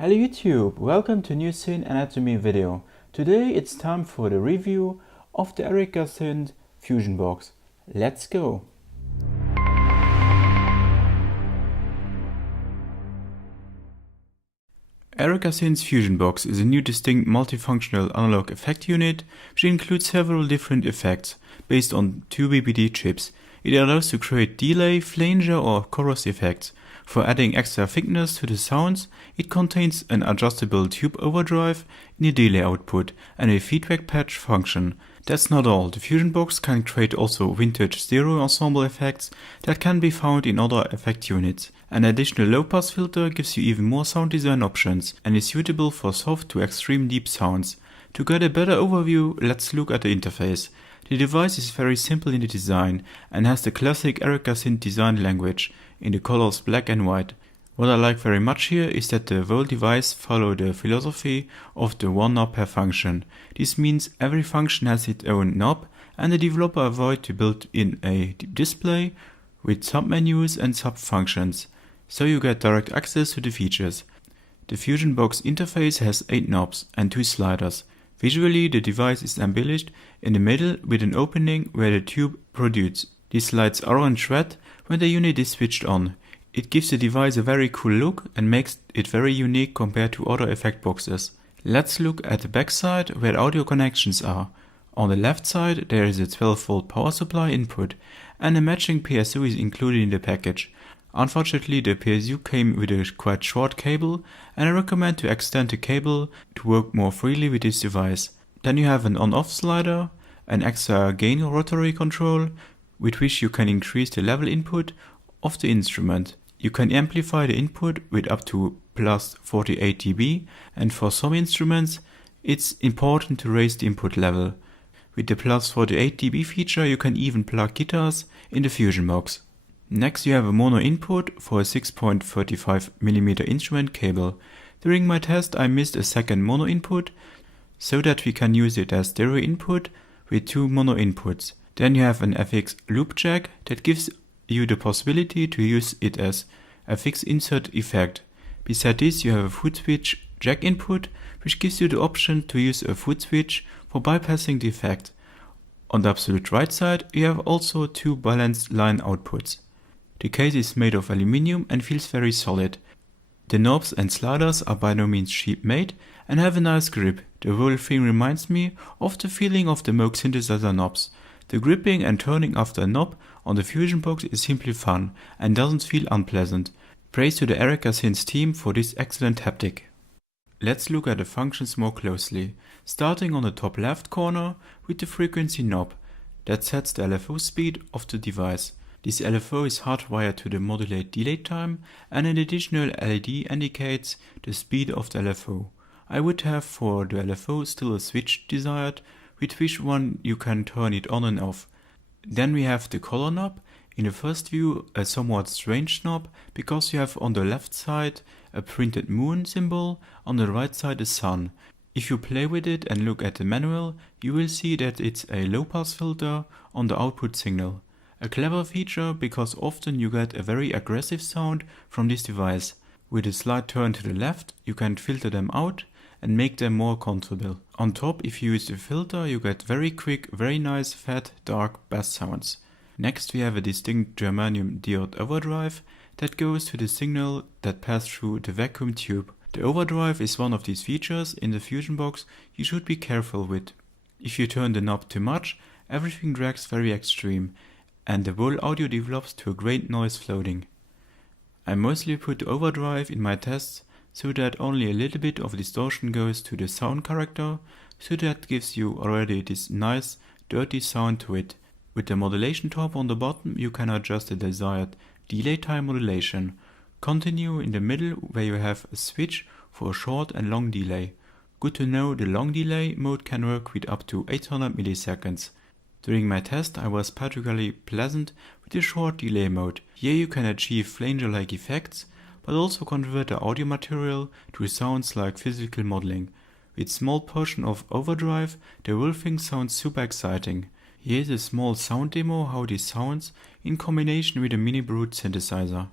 Hello YouTube, welcome to new SYNTH Anatomy video. Today it's time for the review of the Erica Synths Fusionbox. Let's go! Erica Synths Fusionbox is a new distinct multifunctional analog effect unit which includes several different effects based on 2 BBD chips. It allows to create delay, flanger or chorus effects. For adding extra thickness to the sounds, it contains an adjustable tube overdrive in the delay output and a feedback patch function. That's not all, the Fusionbox can create also Vintage Stereo Ensemble effects that can be found in other effect units. An additional low-pass filter gives you even more sound design options and is suitable for soft to extreme deep sounds. To get a better overview, let's look at the interface. The device is very simple in the design and has the classic Erica Synth design language in the colors black and white. What I like very much here is that the whole device follows the philosophy of the one knob per function. This means every function has its own knob and the developer avoids to build in a display with submenus and sub-functions, so you get direct access to the features. The Fusionbox interface has 8 knobs and 2 sliders. Visually, the device is embellished in the middle with an opening where the tube protrudes. These lights are on red when the unit is switched on. It gives the device a very cool look and makes it very unique compared to other effect boxes. Let's look at the back side where audio connections are. On the left side there is a 12V power supply input and a matching PSU is included in the package. Unfortunately, the PSU came with a quite short cable and I recommend to extend the cable to work more freely with this device. Then you have an on-off slider, an extra gain rotary control with which you can increase the level input of the instrument. You can amplify the input with up to plus 48 dB and for some instruments it's important to raise the input level. With the plus 48 dB feature you can even plug guitars in the Fusionbox. Next you have a mono input for a 6.35mm instrument cable. During my test I missed a second mono input so that we can use it as stereo input with 2 mono inputs. Then you have an FX loop jack that gives you the possibility to use it as a fixed insert effect. Beside this you have a foot switch jack input which gives you the option to use a foot switch for bypassing the effect. On the absolute right side you have also 2 balanced line outputs. The case is made of aluminium and feels very solid. The knobs and sliders are by no means cheap made and have a nice grip. The whole thing reminds me of the feeling of the Moog synthesizer knobs. The gripping and turning after a knob on the Fusionbox is simply fun and doesn't feel unpleasant. Praise to the Erica Synths team for this excellent haptic. Let's look at the functions more closely, starting on the top left corner with the frequency knob that sets the LFO speed of the device. This LFO is hardwired to the modulate delay time and an additional LED indicates the speed of the LFO. I would have for the LFO still a switch desired with which one you can turn it on and off. Then we have the color knob. In the first view a somewhat strange knob because you have on the left side a printed moon symbol, on the right side a sun. If you play with it and look at the manual you will see that it's a low pass filter on the output signal. A clever feature because often you get a very aggressive sound from this device. With a slight turn to the left you can filter them out and make them more comfortable. On top, if you use the filter you get very quick, very nice fat dark bass sounds. Next we have a distinct germanium diode overdrive that goes to the signal that passes through the vacuum tube. The overdrive is one of these features in the Fusionbox you should be careful with. If you turn the knob too much, everything drags very extreme and the whole audio develops to a great noise floating. I mostly put the overdrive in my tests so that only a little bit of distortion goes to the sound character, so that gives you already this nice dirty sound to it. With the modulation knob on the bottom you can adjust the desired delay time modulation. Continue in the middle where you have a switch for a short and long delay. Good to know the long delay mode can work with up to 800 milliseconds. During my test I was particularly pleasant with the short delay mode. Here you can achieve flanger-like effects but also convert the audio material to sounds like physical modeling. With small portion of overdrive, the whole thing sounds super exciting. Here is a small sound demo how this sounds in combination with a mini brute synthesizer.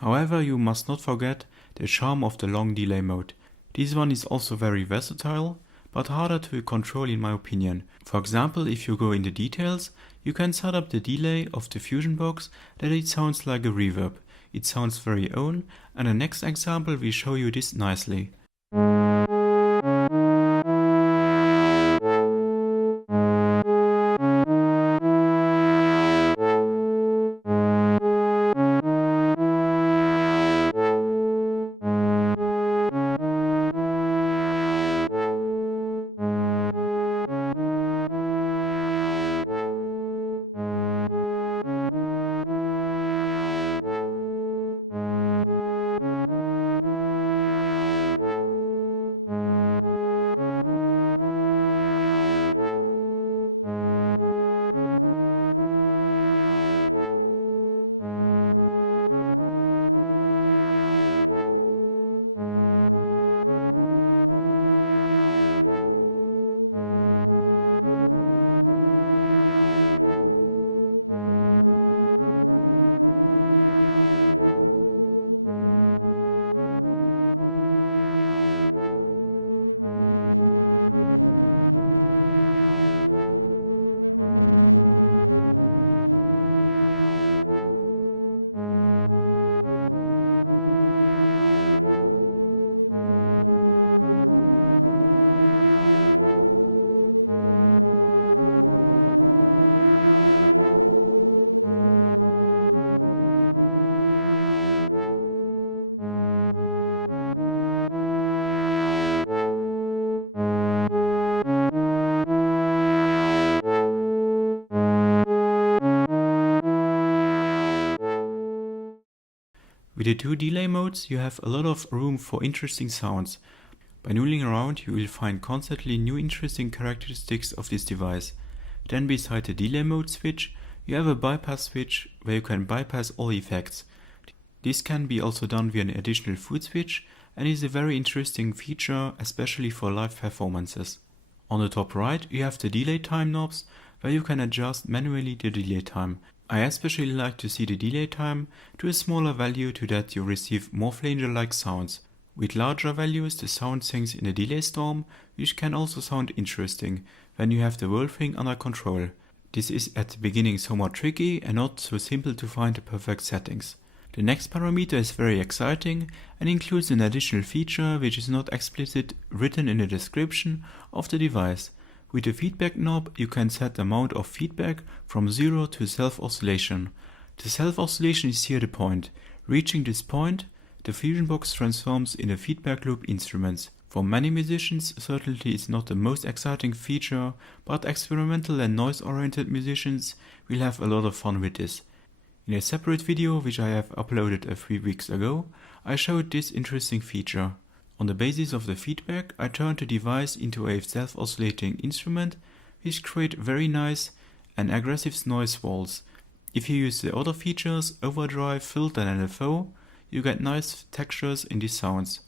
However, you must not forget the charm of the long delay mode. This one is also very versatile, but harder to control in my opinion. For example, if you go in the details, you can set up the delay of the Fusionbox that it sounds like a reverb. It sounds very own, and the next example will show you this nicely. With the two delay modes, you have a lot of room for interesting sounds. By noodling around, you will find constantly new interesting characteristics of this device. Then beside the delay mode switch, you have a bypass switch where you can bypass all effects. This can be also done via an additional foot switch and is a very interesting feature, especially for live performances. On the top right, you have the delay time knobs where you can adjust manually the delay time. I especially like to see the delay time to a smaller value to that you receive more flanger-like sounds. With larger values, the sound sinks in a delay storm, which can also sound interesting when you have the whole thing under control. This is at the beginning somewhat tricky and not so simple to find the perfect settings. The next parameter is very exciting and includes an additional feature which is not explicitly written in the description of the device. With the feedback knob, you can set the amount of feedback from 0 to self-oscillation. The self-oscillation is here the point. Reaching this point, the Fusionbox transforms in a feedback loop instruments. For many musicians, certainly it's not the most exciting feature, but experimental and noise-oriented musicians will have a lot of fun with this. In a separate video, which I have uploaded a few weeks ago, I showed this interesting feature. On the basis of the feedback, I turned the device into a self-oscillating instrument, which create very nice and aggressive noise walls. If you use the other features, overdrive, filter and LFO, you get nice textures in these sounds.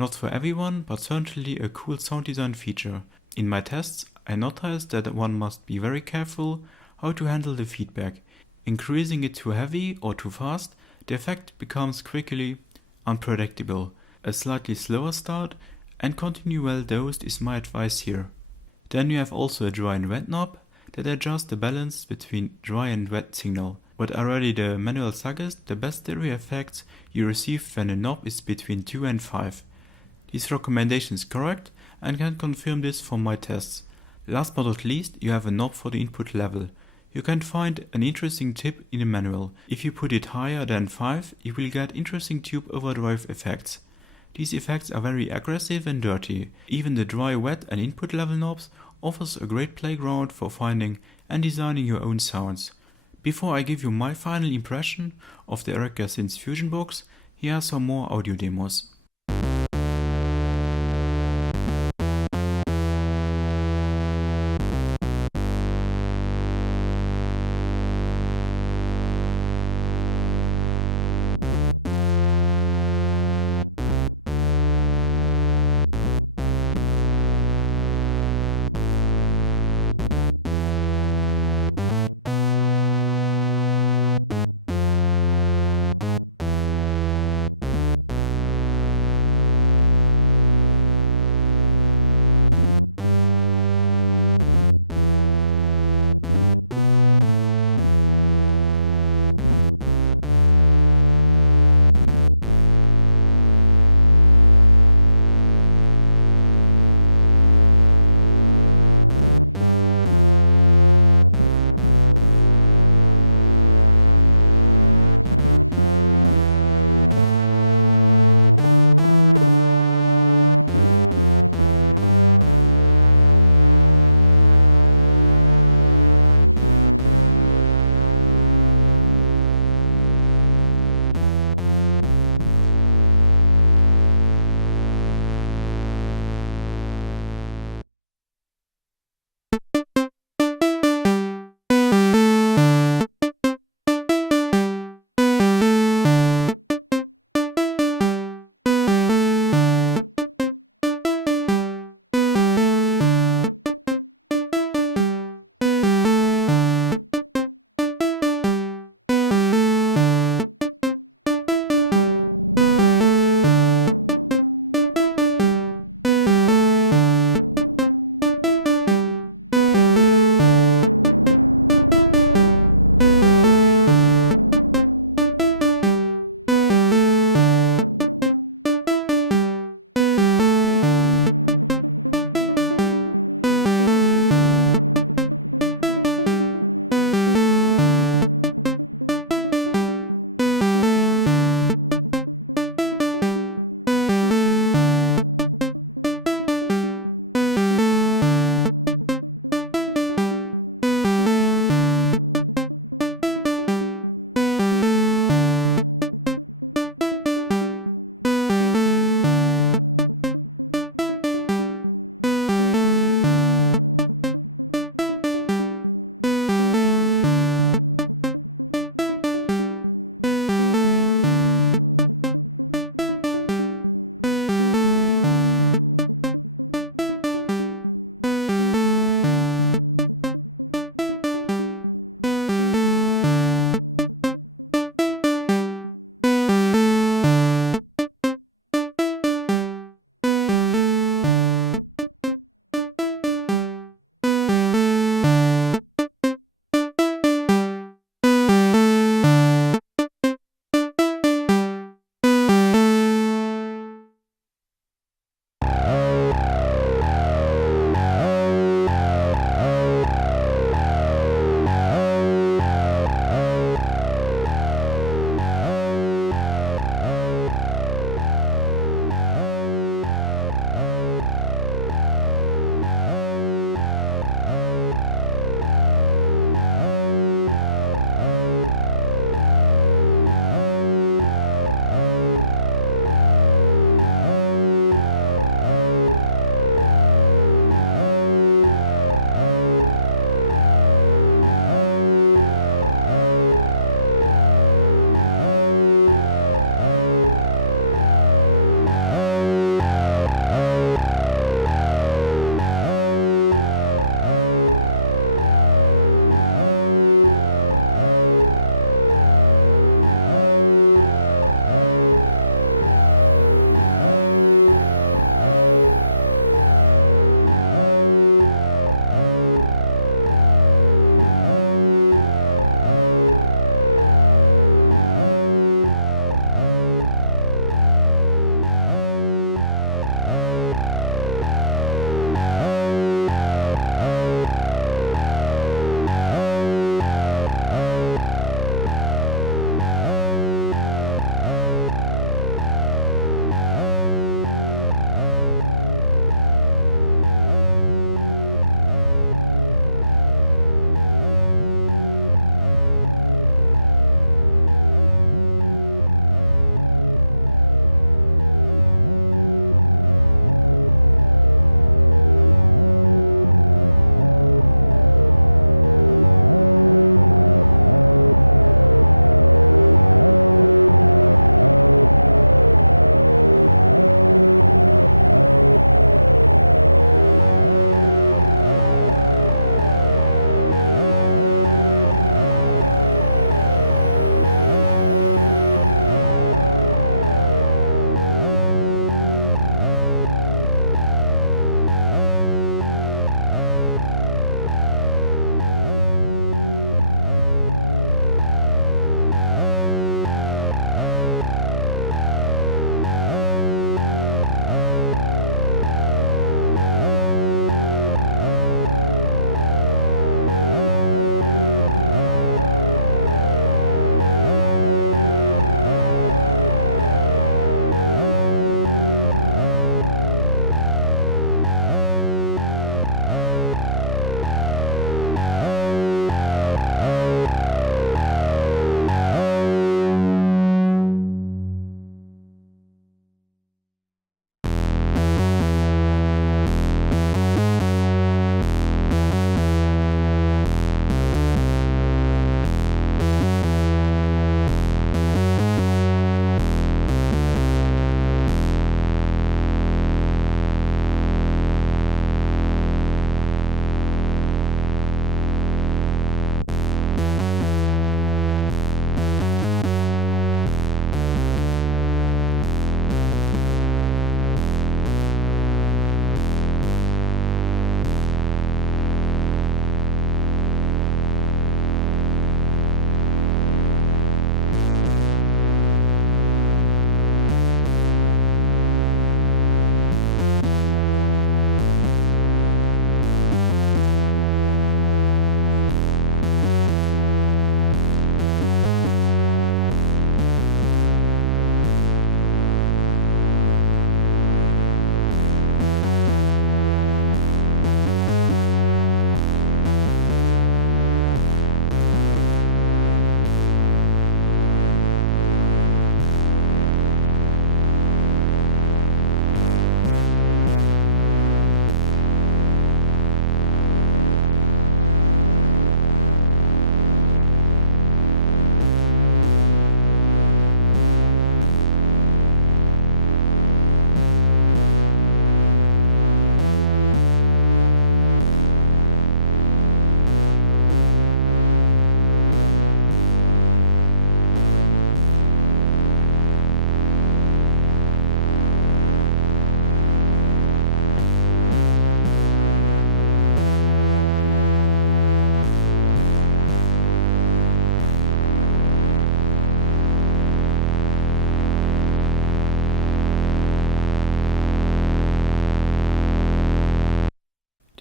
Not for everyone, but certainly a cool sound design feature. In my tests, I noticed that one must be very careful how to handle the feedback. Increasing it too heavy or too fast, the effect becomes quickly unpredictable. A slightly slower start and continue well dosed is my advice here. Then you have also a dry and wet knob that adjusts the balance between dry and wet signal. What already the manual suggests, the best stereo effects you receive when the knob is between 2 and 5. This recommendation is correct and can confirm this from my tests. Last but not least, you have a knob for the input level. You can find an interesting tip in the manual. If you put it higher than 5, you will get interesting tube overdrive effects. These effects are very aggressive and dirty. Even the dry, wet and input level knobs offers a great playground for finding and designing your own sounds. Before I give you my final impression of the Erica Synths Fusionbox, here are some more audio demos.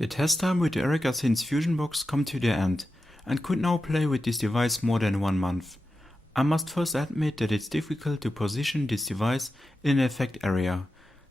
test time with the Erica Synths Fusionbox come to the end, and could now play with this device more than 1 month. I must first admit that it's difficult to position this device in an effect area.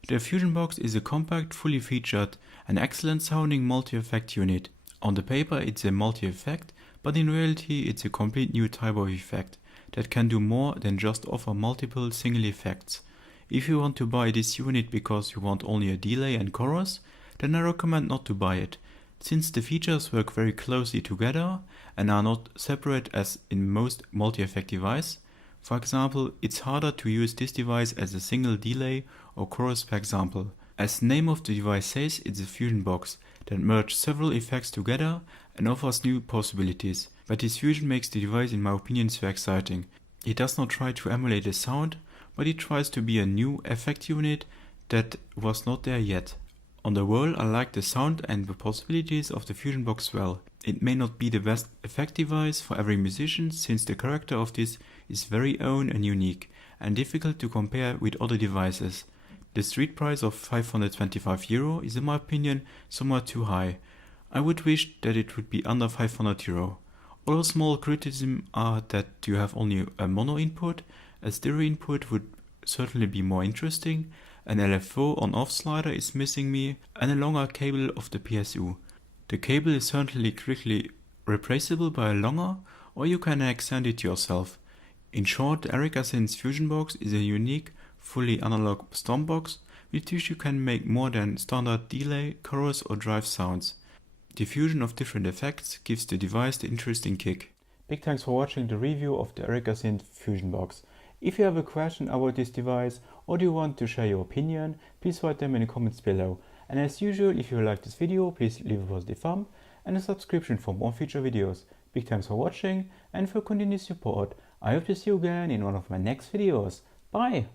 The Fusionbox is a compact, fully featured and excellent sounding multi-effect unit. On the paper it's a multi-effect, but in reality it's a complete new type of effect that can do more than just offer multiple single effects. If you want to buy this unit because you want only a delay and chorus, then I recommend not to buy it, since the features work very closely together and are not separate as in most multi-effect devices. For example, it's harder to use this device as a single delay or chorus per example. As the name of the device says, it's a fusion box that merges several effects together and offers new possibilities. But this fusion makes the device, in my opinion, so exciting. It does not try to emulate a sound, but it tries to be a new effect unit that was not there yet. On the whole, I like the sound and the possibilities of the Fusionbox well. It may not be the best effect device for every musician, since the character of this is very own and unique, and difficult to compare with other devices. The street price of €525 is, in my opinion, somewhat too high. I would wish that it would be under €500. Other small criticisms are that you have only a mono input. A stereo input would certainly be more interesting. An LFO on-off slider is missing me, and a longer cable of the PSU. The cable is certainly quickly replaceable by a longer, or you can extend it yourself. In short, the Erica Synths Fusionbox is a unique, fully analog stompbox with which you can make more than standard delay, chorus or drive sounds. The fusion of different effects gives the device the interesting kick. Big thanks for watching the review of the Erica Synths Fusionbox. If you have a question about this device or do you want to share your opinion, please write them in the comments below. And as usual, if you like this video, please leave a positive thumb and a subscription for more future videos. Big thanks for watching and for continued support. I hope to see you again in one of my next videos. Bye!